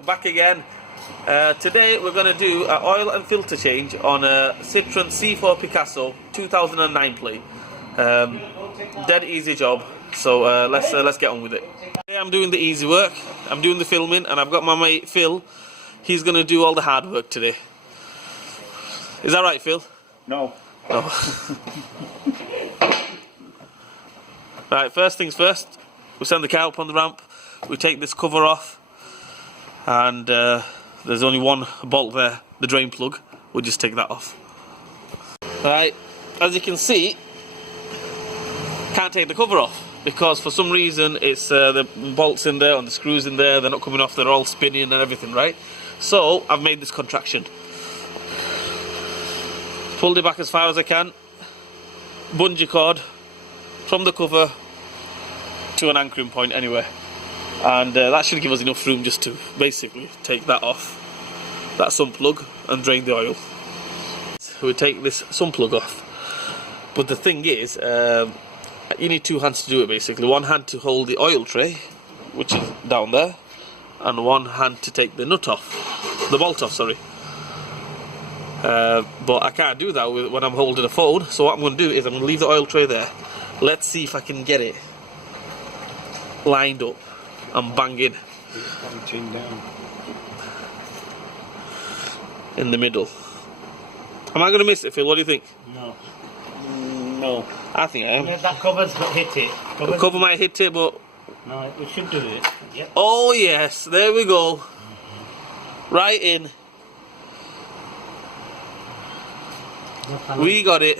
We're back again. Today we're going to do an oil and filter change on a Citroen C4 Picasso 2009 plate. Dead easy job, so let's get on with it. Today I'm doing the easy work, I'm doing the filming, and I've got my mate Phil. He's going to do all the hard work today. Is that right, Phil? No. No. Right, first things first, we send the car up on the ramp, we take this cover off, and there's only one bolt there, the drain plug. We'll just take that off. Right, as you can see, can't take the cover off because for some reason it's the bolts in there and the screws in there, they're not coming off, they're all spinning and everything, right? So I've made this contraction. Pulled it back as far as I can, bungee cord from the cover to an anchoring point anyway, and that should give us enough room just to basically take that off, that sun plug, and drain the oil. So we take this sun plug off, but the thing is, you need two hands to do it basically. One hand to hold the oil tray, which is down there, and one hand to take the nut off, the bolt off, sorry. But I can't do that when I'm holding a phone, so what I'm going to do is I'm going to leave the oil tray there. Let's see if I can get it lined up and bang in the middle. Am I going to miss it, Phil? What do you think? No. No. I think I am. Yeah, that cover's got hit it. The cover might hit it, but... No, we should do it. Yep. Oh yes, there we go. Right in. We got it.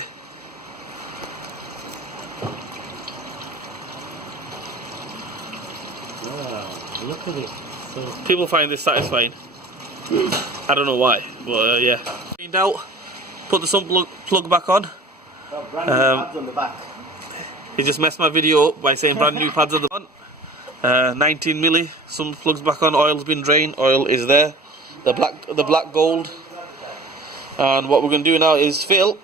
Wow, look at it. So People find this satisfying. I don't know why, but yeah. Cleaned out. Put the sun plug back on. Brand new pads on the back. He just messed my video up by saying brand new pads on the front. 19 milli. Sun plugs back on. Oil's been drained. Oil is there. The black gold. And what we're going to do now is, Phil,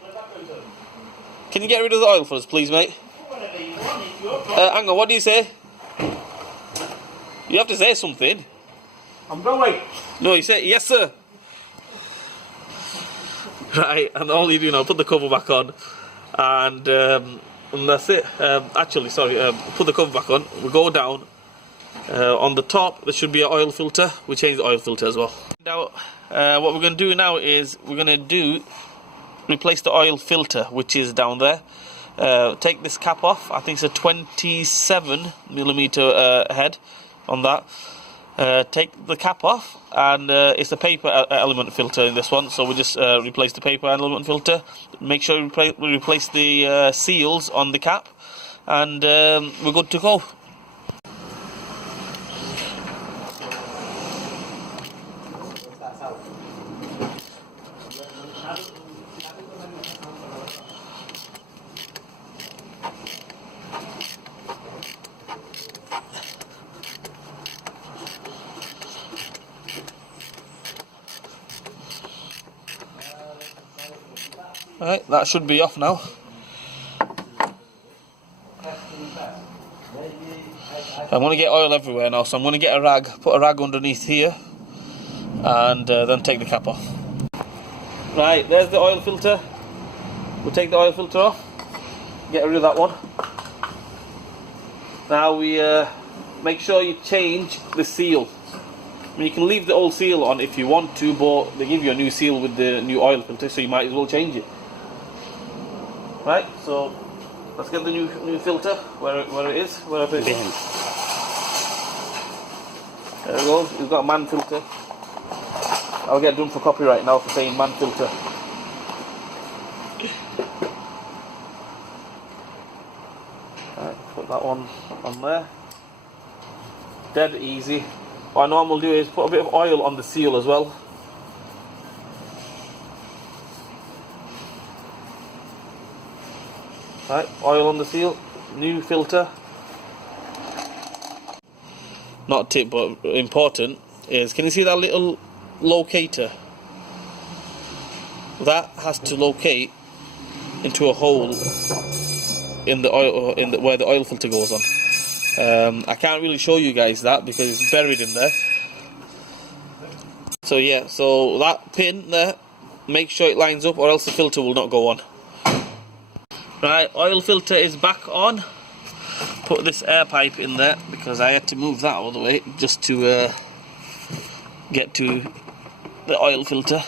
can you get rid of the oil for us, please, mate? Hang on, what do you say? You have to say something. I'm going. No, you say, yes, sir. Right, and all you do now, put the cover back on, and that's it. Actually, sorry, put the cover back on. We go down. On the top, there should be an oil filter. We change the oil filter as well. Now, what we're going to do now is we're going to replace the oil filter, which is down there. Take this cap off. I think it's a 27mm head on that. Take the cap off, and it's the paper element filter in this one. So we just replace the paper element filter. Make sure we replace the seals on the cap, and we're good to go. Alright, that should be off now. I'm going to get oil everywhere now, so I'm going to get a rag, put a rag underneath here, and then take the cap off. Right, there's the oil filter. We'll take the oil filter off, get rid of that one. Now we make sure you change the seal. I mean, you can leave the old seal on if you want to, but they give you a new seal with the new oil filter, so you might as well change it. Right, so let's get the new filter where it is, wherever it is. There we go. We've got a man filter. I'll get done for copyright now for saying man filter. Right, put that one on there. Dead easy. What I normally do is put a bit of oil on the seal as well. Right, oil on the seal, new filter. Not a tip, but important is, can you see that little locator? That has to locate into a hole in the oil, where the oil filter goes on. I can't really show you guys that because it's buried in there. So yeah, so that pin there, make sure it lines up or else the filter will not go on. Right, oil filter is back on. Put this air pipe in there because I had to move that all the way just to get to the oil filter.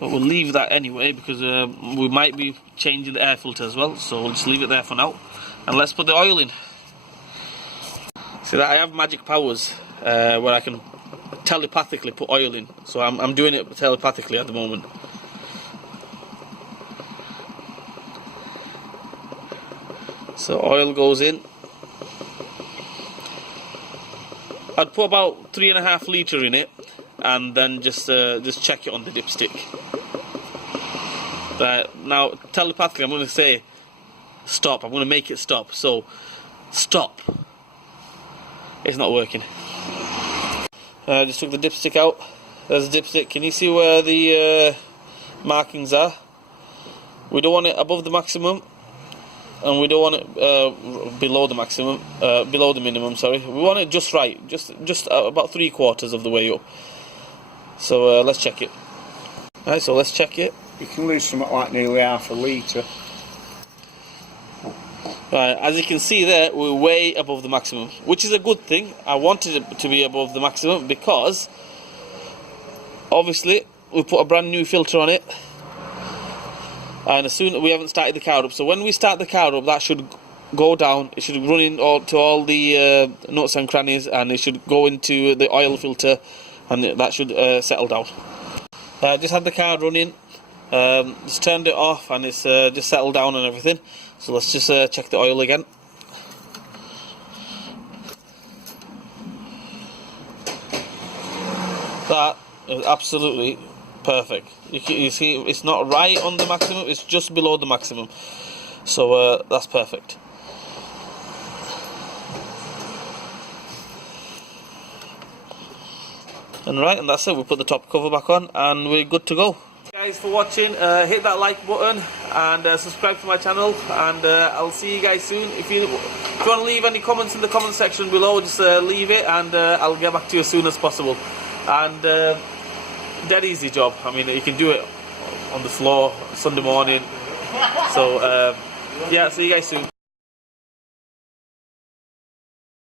But we'll leave that anyway because we might be changing the air filter as well, so we'll just leave it there for now. And let's put the oil in. See that I have magic powers where I can telepathically put oil in, so I'm doing it telepathically at the moment. So oil goes in. I'd put about 3.5 litres in it, and then just check it on the dipstick. Right, now telepathically I'm going to say stop. I'm going to make it stop. So stop. It's not working. I just took the dipstick out. There's the dipstick. Can you see where the markings are? We don't want it above the maximum, and we don't want it below the maximum, below the minimum. Sorry, we want it just right, just about 3/4 of the way up. So let's check it. Right, so let's check it. You can lose something like nearly half a litre. Right, as you can see there, we're way above the maximum, which is a good thing. I wanted it to be above the maximum because obviously we put a brand new filter on it, and as soon as we haven't started the car up, so when we start the car up, that should go down. It should run in to all the nuts and crannies, and it should go into the oil filter, and that should settle down. I just had the car running, just turned it off, and it's just settled down and everything. So let's just check the oil again. That is absolutely perfect. You see, it's not right on the maximum, it's just below the maximum. So that's perfect. And right, and that's it. We put the top cover back on and we're good to go. Guys, for watching, hit that like button and subscribe to my channel, and I'll see you guys soon. If you want to leave any comments in the comment section below, just leave it, and I'll get back to you as soon as possible. And dead easy job. I mean, you can do it on the floor Sunday morning. So yeah, see you guys soon.